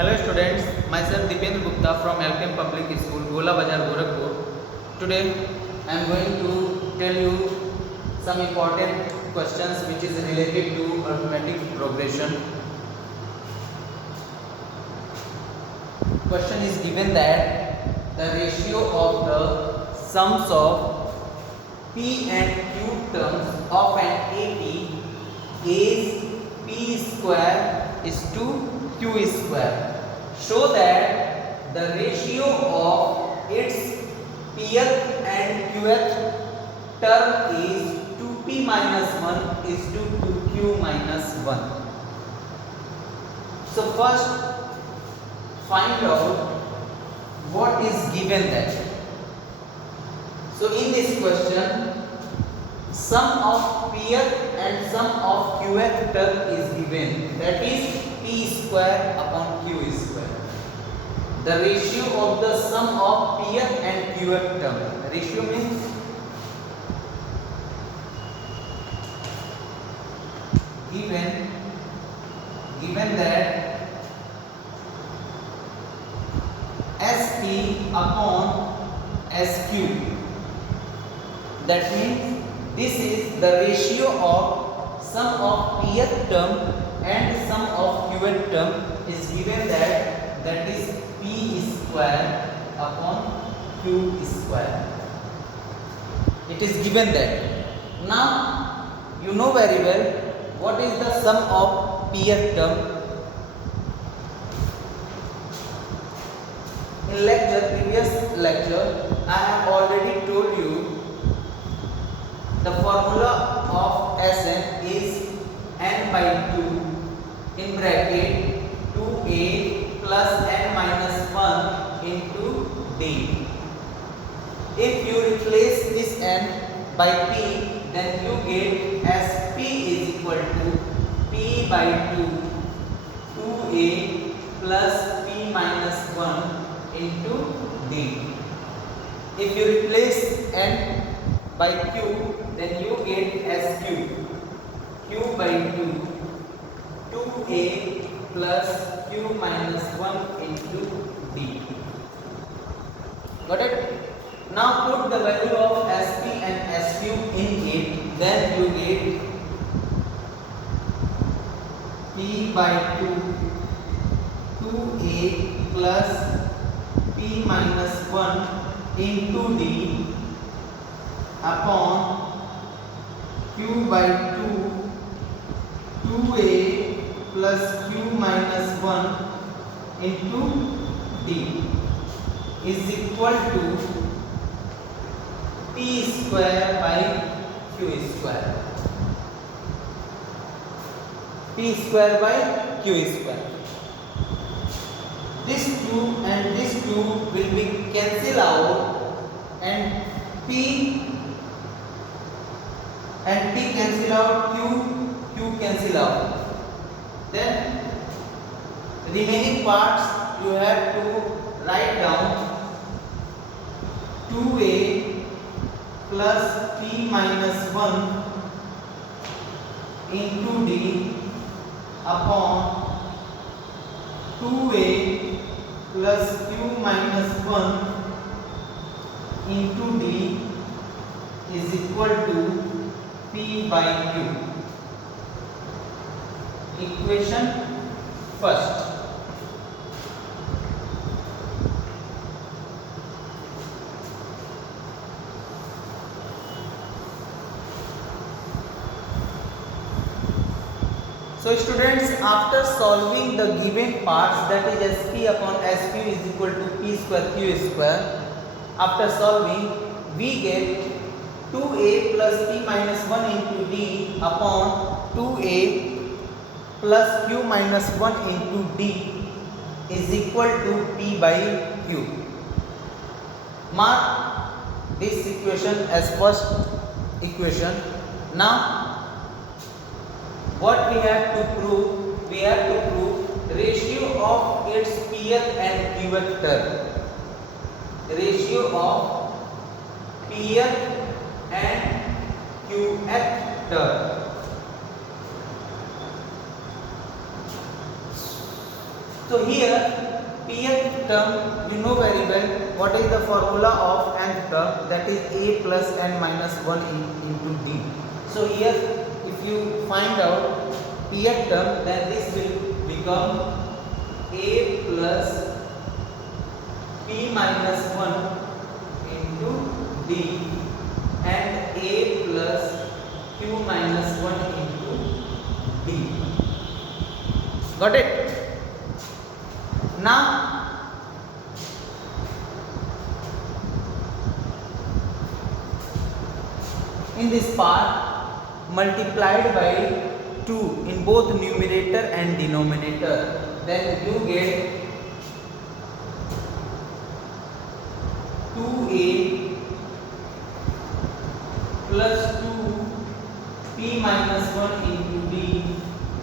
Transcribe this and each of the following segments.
Hello students, myself Dipendra Gupta from LKM Public School, Gola Bazar, Gorakhpur. Today I am going to tell you some important questions which is related to arithmetic progression. Question is given that the ratio of the sums of P and Q terms of an AP is P square is to Q square. Show that the ratio of its pth and qth term is 2p minus 1 is to 2q minus 1. So first find out what is given that. So in this question, sum of pth and sum of qth term is given, that is p square upon q square. The ratio of the sum of pth and qth term. Ratio means given that st upon sq. That means this is the ratio of sum of pth term and sum of qth term is given that is p square upon q square. It is given that. Now you know very well what is the sum of pth term. In previous lecture, I have already told you the formula of Sn is n by 2 in bracket 2a plus n minus 1 into d. If you replace this n by p, then you get as p is equal to p by 2 2a plus p minus 1 into d. If you replace n by q, then you get as q by 2 2a plus q minus 1 into d. Got it? Now put the value of sp and sq in it, then you get p by 2 2a plus p minus 1 into d upon q by 2 2a plus q minus 1 into d is equal to p square by q square. P square by q square. This 2 and this 2 will be cancel out and p cancel out, q cancel out. Then remaining parts you have to write down 2a plus p minus 1 into d upon 2a plus q minus 1 into d is equal to p by q. Equation first. So students, after solving the given parts, that is sp upon sq is equal to p square q square, after solving we get 2a plus p minus 1 into d upon 2a plus q minus 1 into d is equal to p by q. Mark this equation as first equation. Now what we have to prove? We have to prove ratio of its pth and qth term. Ratio of pth and qth term. So here pth term, you know very well what is the formula of nth term, that is a plus n minus 1 into d. So here if you find out pth term, then this will become a plus p minus 1 into d and a plus q minus 1 into d. Got it? Now in this part, multiplied by 2 in both numerator and denominator, then you get 2a plus 2p minus 1 into d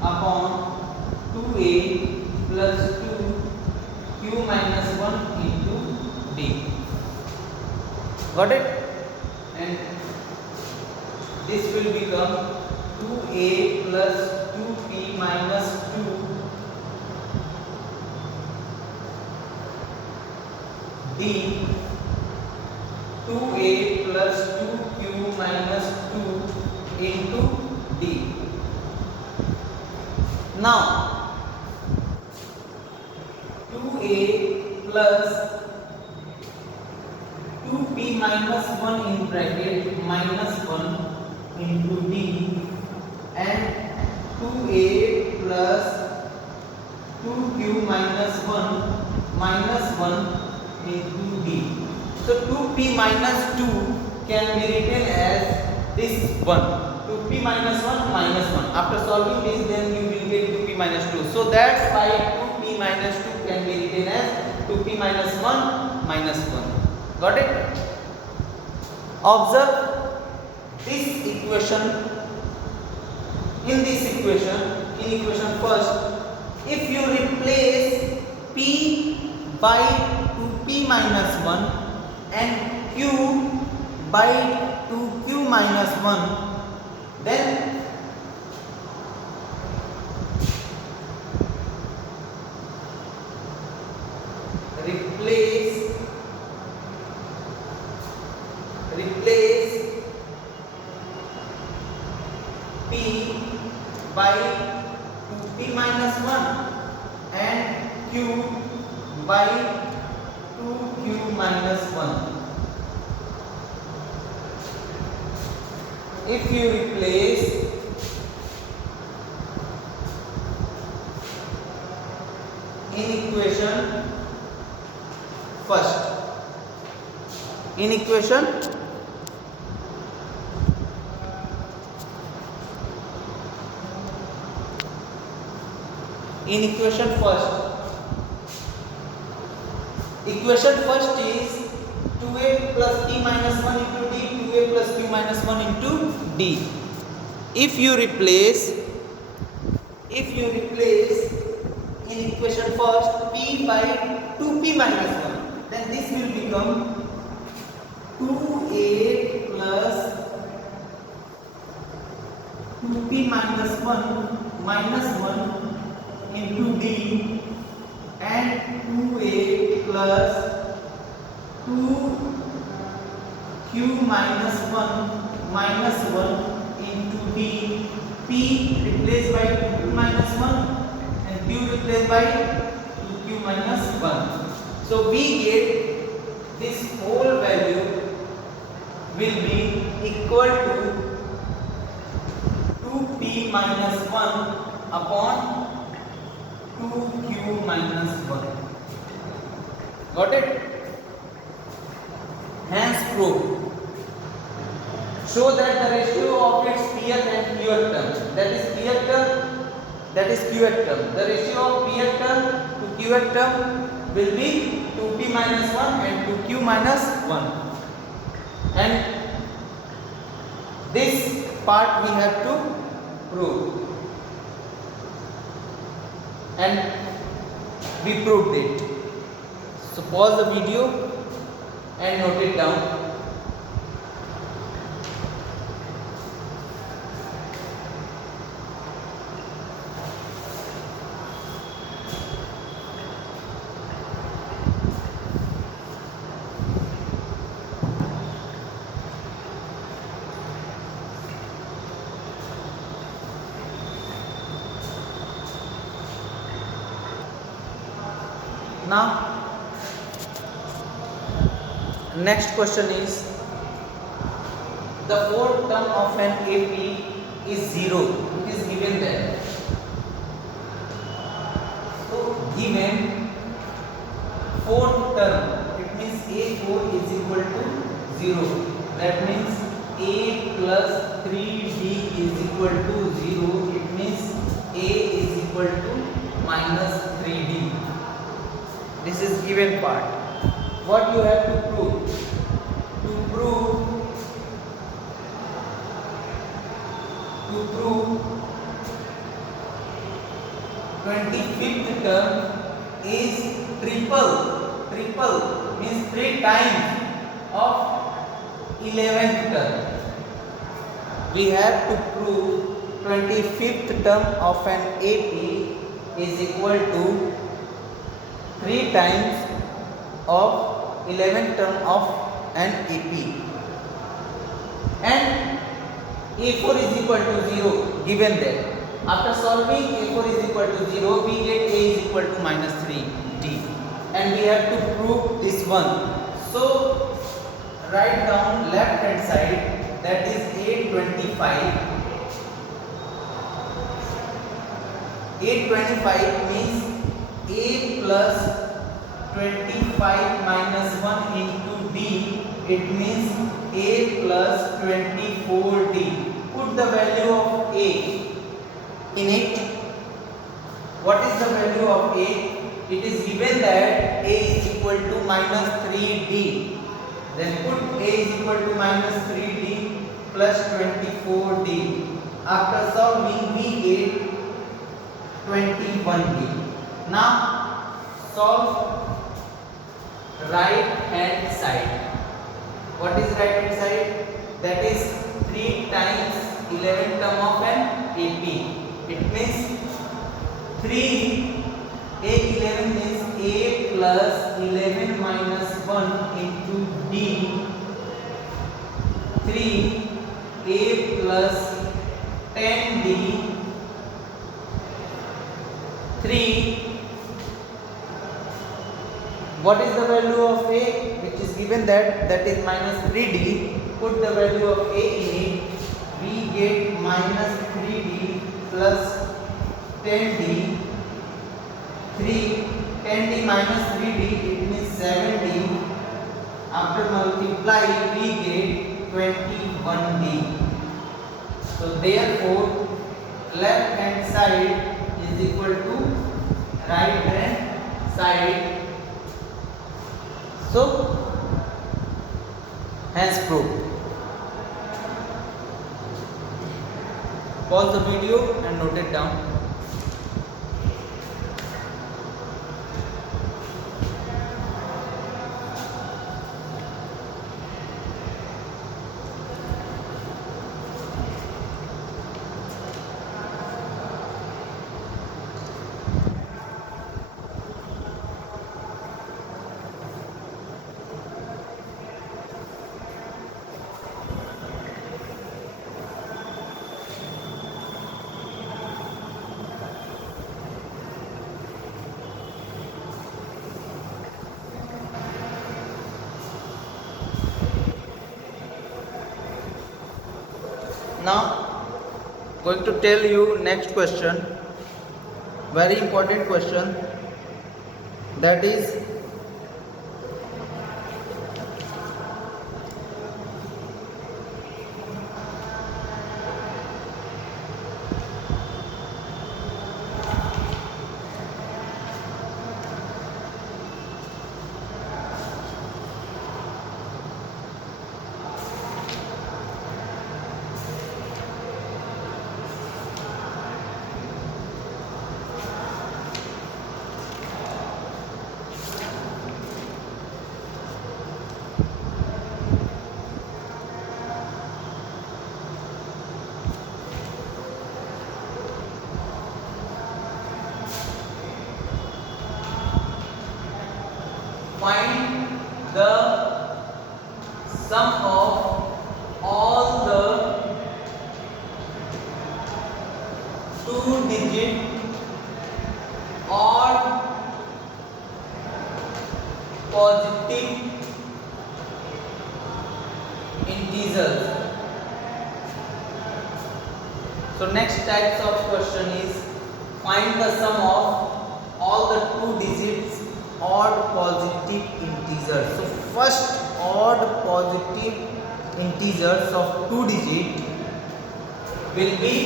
upon 2a plus 2q minus 1 into d. Got it? And this will become 2a plus 2p minus 2 d 2a plus 2q minus 2 into d. Now 2a plus 2p minus 1 in bracket minus 1 into d and 2a plus 2q minus 1 minus 1 into d. So 2p minus 2 can be written as this one, 2p minus 1 minus 1. After solving this, then you will get 2p minus 2. So that's why 2p minus 2 can be written as 2p minus 1 minus 1. Got it? Observe this equation. In this equation, in equation first, if you replace p by 2p minus 1 and q by 2q minus 1, then replace p by 2p minus 1 and q by 2q minus 1. If you replace in equation first, in equation first, equation first is 2a plus p minus 1 into d, 2a plus q minus 1 into d. If you replace in equation first p by 2p minus 1, then this will become 2a plus 2p minus 1 minus 1 into d and 2a plus 2q minus 1 minus 1 into d. P replaced by 2q minus 1 and q replaced by 2q minus 1. So we get this whole value will be equal to 2p minus 1 upon 2q minus 1. Got it? Hence prove. Show that the ratio of its pth and qth term, that is pth term, that is qth term. The ratio of pth term to qth term will be 2p minus 1 and 2q minus 1. And this part we have to prove. And we proved it. So pause the video and note it down. Now next question is, the fourth term of an AP is 0. It is given there. So given fourth term, it means A4 is equal to 0. That means A plus 3D is equal to 0. It means A is equal to minus 3D. This is given part. What you have to prove? To prove 25th term is triple means 3 times of 11th term. We have to prove 25th term of an AP is equal to 3 times of 11th term of an AP, and A4 is equal to 0 given there. After solving A4 is equal to 0, we get A is equal to minus 3D, and we have to prove this one. So write down left hand side, that is A25. A25 means A plus 25 minus 1 into D. It means A plus 24D. Put the value of A in it. What is the value of A? It is given that A is equal to minus 3D. Then put A is equal to minus 3D plus 24D. After solving, we get 21D. Now solve right hand side. What is right hand side? That is 3 times 11 term of an AP. It means 3 A11 means A plus 11 minus 1 into D. 3 A plus 10D. 3. What is the value of A? Which is given that is minus 3D. Put the value of A in it. We get minus 3D plus 10D. 10D minus 3D, it means 7D. After multiply, we get 21D. So therefore, left hand side is equal to right hand side. So hence proved. Pause the video and note it down. Now going to tell you next question, very important question, that is positive integers. So next types of question is find the sum of all the two digits odd positive integers. So first odd positive integers of two digit will be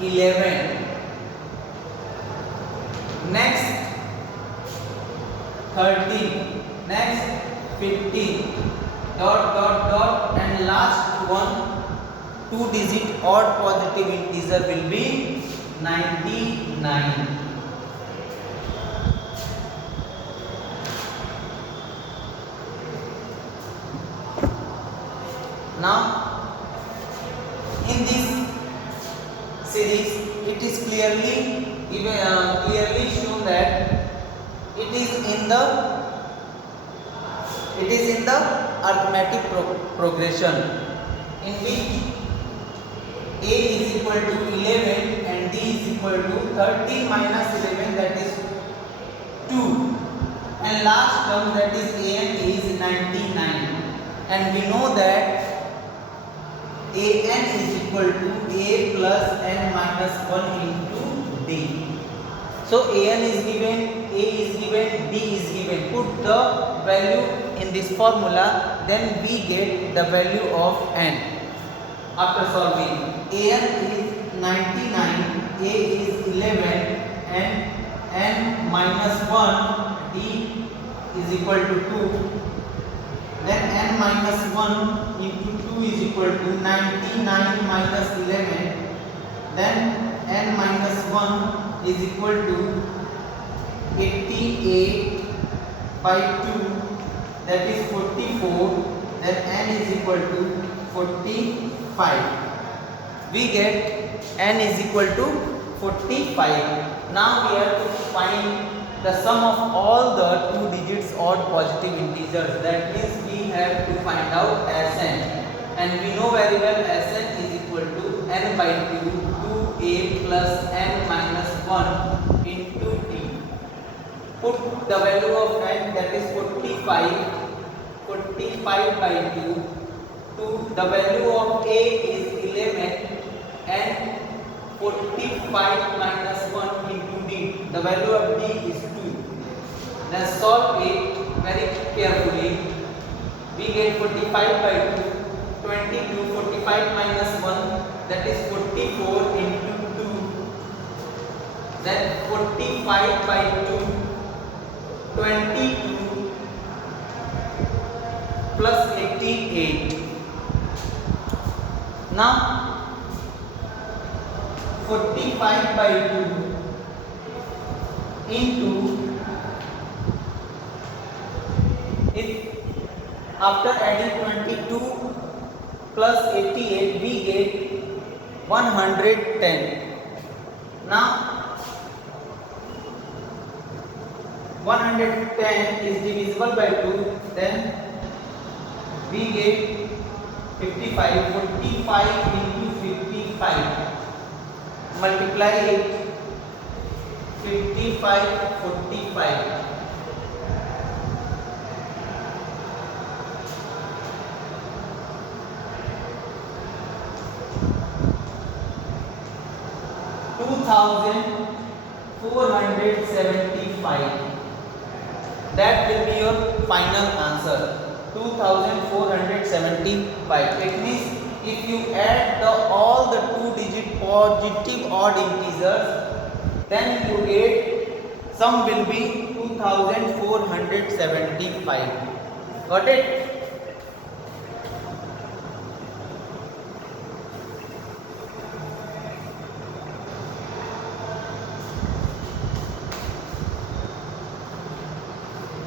11. Next 13. Next 15. And last one two digit odd positive integer will be 99. Now in this series it is clearly shown that it is in the arithmetic progression in which a is equal to 11 and d is equal to 13 minus 11, that is 2, and last term, that is an, is 99, and we know that an is equal to a plus n minus 1 into d. So an is given, a is given, d is given. Put the value in this formula, then we get the value of n. After solving, an is 99, a is 11, and n minus 1, d is equal to 2. Then n minus 1 into 2 is equal to 99 minus 11. Then n minus 1 is equal to 88 by 2, that is 44. Then n is equal to 45. We get n is equal to 45. Now we have to find the sum of all the two digits odd positive integers. That means we have to find out Sn, and we know very well Sn is equal to n by 2, 2a plus n minus 1 into d. Put the value of n, that is 45 by 2. The value of a is 11 and 45 minus 1 into d. The value of d is 2. Then solve it very carefully. We get 45 by 2, 22, 45 minus 1, that is 44 into 2. Then 45 by 2, 22 plus 88. Now 45 by 2 into, if after adding 22 plus 88 we get 110. Now 110 is divisible by 2, then we get 55. 45 into 55, multiply it, 55, 45. That will be your final answer. 2475. It means if you add all the two digit positive odd integers, then you get sum will be 2475. Got it?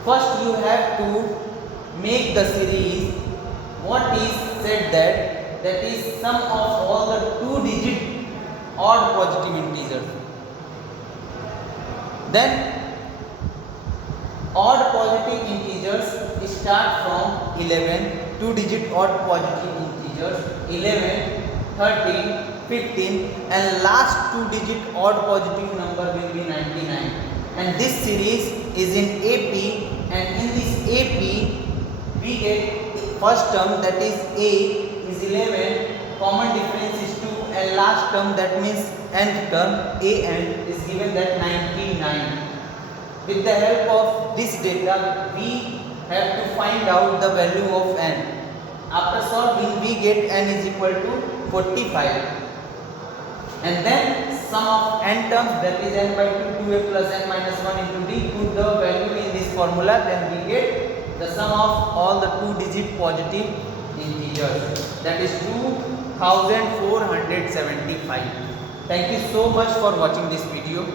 First you have to make the series. What is said that is sum of all the two digit odd positive integers. Then odd positive integers start from 11, two digit odd positive integers 11, 13, 15, and last two digit odd positive number will be 99. and this series is in AP, and in this AP we get first term, that is A is 11, common difference is 2, and last term, that means nth term A n, is given that 99. With the help of this data we have to find out the value of n. After solving we get n is equal to 45, and then sum of n terms, that is n by 2, 2a plus n minus 1 into d, put the value in this formula, then we get the sum of all the 2-digit positive integers, that is 2475. Thank you so much for watching this video.